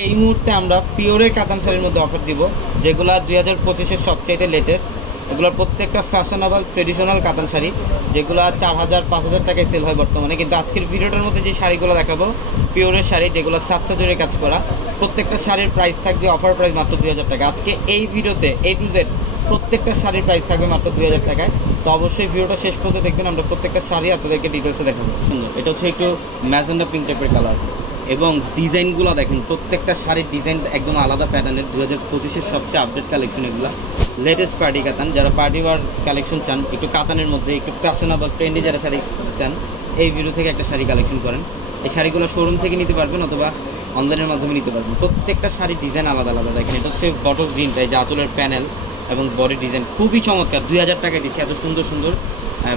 এই মুহূর্তে আমরা পিওরের কাতান শাড়ির মধ্যে অফার দিব, যেগুলো 2025-এর সবচাইতে লেটেস্ট। এগুলোর প্রত্যেকটা ফ্যাশনেবল ট্রেডিশনাল কাতান শাড়ি, যেগুলো 4000-5000 টাকায় সেল হয় বর্তমানে। কিন্তু আজকের ভিডিওটার মধ্যে যে শাড়িগুলো দেখাবো পিওরের শাড়ি, যেগুলো সাতসা জোরে কাজ করা, প্রত্যেকটা শাড়ির প্রাইস থাকবে অফার প্রাইস মাত্র 2000 টাকা। আজকে এই ভিডিওতে A to Z প্রত্যেকটা শাড়ির প্রাইস থাকবে মাত্র 2000 টাকায়। তো অবশ্যই ভিডিওটা শেষ পর্যন্ত দেখবেন, আমরা প্রত্যেকটা শাড়ি আপনাদেরকে ডিটেলসে দেখাবো। সুন্দর, এটা হচ্ছে একটু ম্যাজেন্ডা পিঙ্ক টাইপের কালার এবং ডিজাইনগুলো দেখেন, প্রত্যেকটা শাড়ির ডিজাইন একদম আলাদা প্যাটার্নের। 2025-এর সবচেয়ে আপডেট কালেকশন এগুলো, লেটেস্ট পার্টি কাতান। যারা পার্টি ওয়ার কালেকশন চান, একটু কাতানের মধ্যে একটু ফ্যাশনেবল ট্রেন্ডি যারা শাড়ি চান, এই ভিডিও থেকে একটা শাড়ি কালেকশন করেন। এই শাড়িগুলো শোরুম থেকে নিতে পারবেন অথবা অনলাইনের মাধ্যমে নিতে পারবেন। প্রত্যেকটা শাড়ির ডিজাইন আলাদা আলাদা। দেখেন, এটা হচ্ছে বটল গ্রিনটা, যে আঁচলের প্যানেল এবং বডি ডিজাইন খুবই চমৎকার। 2000 টাকায় দিচ্ছে এত সুন্দর সুন্দর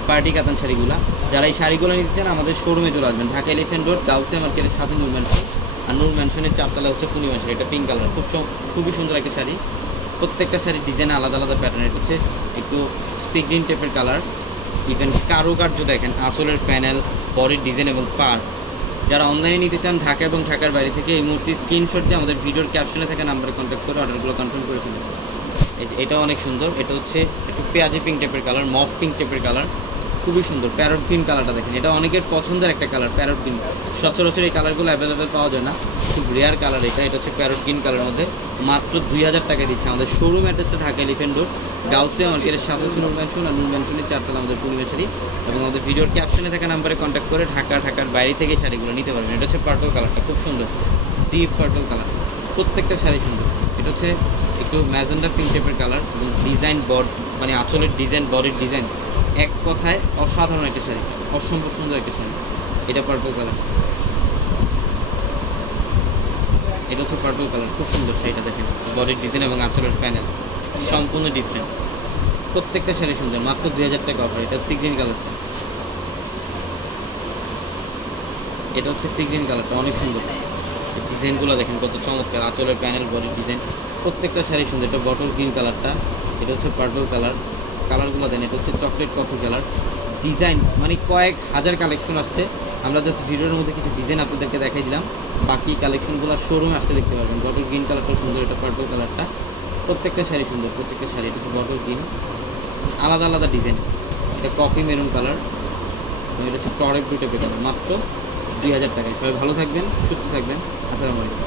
পার্টি কাতান শাড়িগুলো। যারা এই শাড়িগুলো নিতে চান আমাদের শোরুমে চলে আসবেন, ঢাকা এলিফ্যান্ট রোড গাউসিয়া মার্কেটের সাথে নূর ম্যানশন। আর নূর ম্যানশনের 4 তলা হচ্ছে পূর্ণিমা শাড়ি। এটা পিঙ্ক কালার, খুবই সুন্দর একটা শাড়ি। প্রত্যেকটা শাড়ির ডিজাইন আলাদা আলাদা প্যাটার্ন। এটা হচ্ছে একটু সি গ্রিন টাইপের কালার। ইভেন কারুকার্য দেখেন, আঁচলের প্যানেল, বডির ডিজাইন এবং পাড়। যারা অনলাইনে নিতে চান ঢাকা এবং ঢাকার বাইরে থেকে, এই মুহূর্তে স্ক্রিনশট দিয়ে আমাদের ভিডিওর ক্যাপশনে থাকা নাম্বারে কন্ট্যাক্ট করে অর্ডারগুলো কনফার্ম করে ফেলুন। এটাও অনেক সুন্দর। এটা হচ্ছে একটু পেঁয়াজি পিঙ্ক টাইপের কালার, মফ পিঙ্ক টাইপের কালার, খুবই সুন্দর। প্যারট গ্রিন কালারটা দেখেন, এটা অনেকের পছন্দের একটা কালার। প্যারট গ্রিন সচরাচর এই কালারগুলো অ্যাভেলেবেল পাওয়া যায় না, খুব রেয়ার কালার এটা। এটা হচ্ছে প্যারট গ্রিন কালারের মধ্যে মাত্র 2000 টাকা দিচ্ছে। আমাদের শোরুম অ্যাড্রেসটা ঢাকা এলিফ্যান্ট রোড গাউসিয়া মার্কেটের সাথে হচ্ছে নূর ম্যানশন। আর নূর ম্যানশনের 4 তলা আমাদের পূর্ণিমা শাড়ি। এবং আমাদের ভিডিওর ক্যাপশনে থাকা নাম্বারে কন্ট্যাক্ট করে ঢাকার বাইরে থেকে শাড়িগুলো নিতে পারবেন। এটা হচ্ছে পার্পল কালারটা, খুব সুন্দর ডিপ পার্পল কালার। প্রত্যেকটা শাড়ি সুন্দর। এটা হচ্ছে একটু ম্যাজেন্ডা পিঙ্ক টাইপের কালার এবং ডিজাইন মানে আঁচলের ডিজাইন, বডির ডিজাইন, এক কথায় অসাধারণ একটা শাড়ি, অসম্ভব সুন্দর একটা শাড়ি। এটা পার্পল কালার, এটা হচ্ছে পার্পল কালার, খুব সুন্দর শাড়িটা দেখেন। বডির ডিজাইন এবং আঁচলের প্যানেল সম্পূর্ণ ডিফারেন্ট। প্রত্যেকটা শাড়ি সুন্দর, মাত্র 2000 টাকা অফার। এটা সি গ্রিন কালারটা, এটা হচ্ছে সি গ্রিন কালারটা, অনেক সুন্দর। ডিজাইনগুলো দেখেন কত চমৎকার, আঁচলের প্যানেল, বডির ডিজাইন, প্রত্যেকটা শাড়ি সুন্দর। এটা বটল গ্রিন কালারটা, এটা হচ্ছে পার্পল কালার। কালারগুলো দেন, এটা হচ্ছে চকলেট কফি কালার। ডিজাইন মানে কয়েক হাজার কালেকশন আসছে, আমরা জাস্ট ভিডিওর মধ্যে কিছু ডিজাইন আপনাদেরকে দেখাই দিলাম। বাকি কালেকশনগুলো শোরুমে আসতে দেখতে পারবেন। বটল গ্রিন কালারটা সুন্দর, এটা পার্পল কালারটা। প্রত্যেকটা শাড়ি সুন্দর, প্রত্যেকটা শাড়ি। এটা হচ্ছে বটল গ্রিন, আলাদা আলাদা ডিজাইন। এটা কফি মেরুন কালার, এটা হচ্ছে টরে ব্লু টাইপের কালার। মাত্র 2000 টাকায়। সবাই ভালো থাকবেন, সুস্থ থাকবেন। আসসালামু আলাইকুম।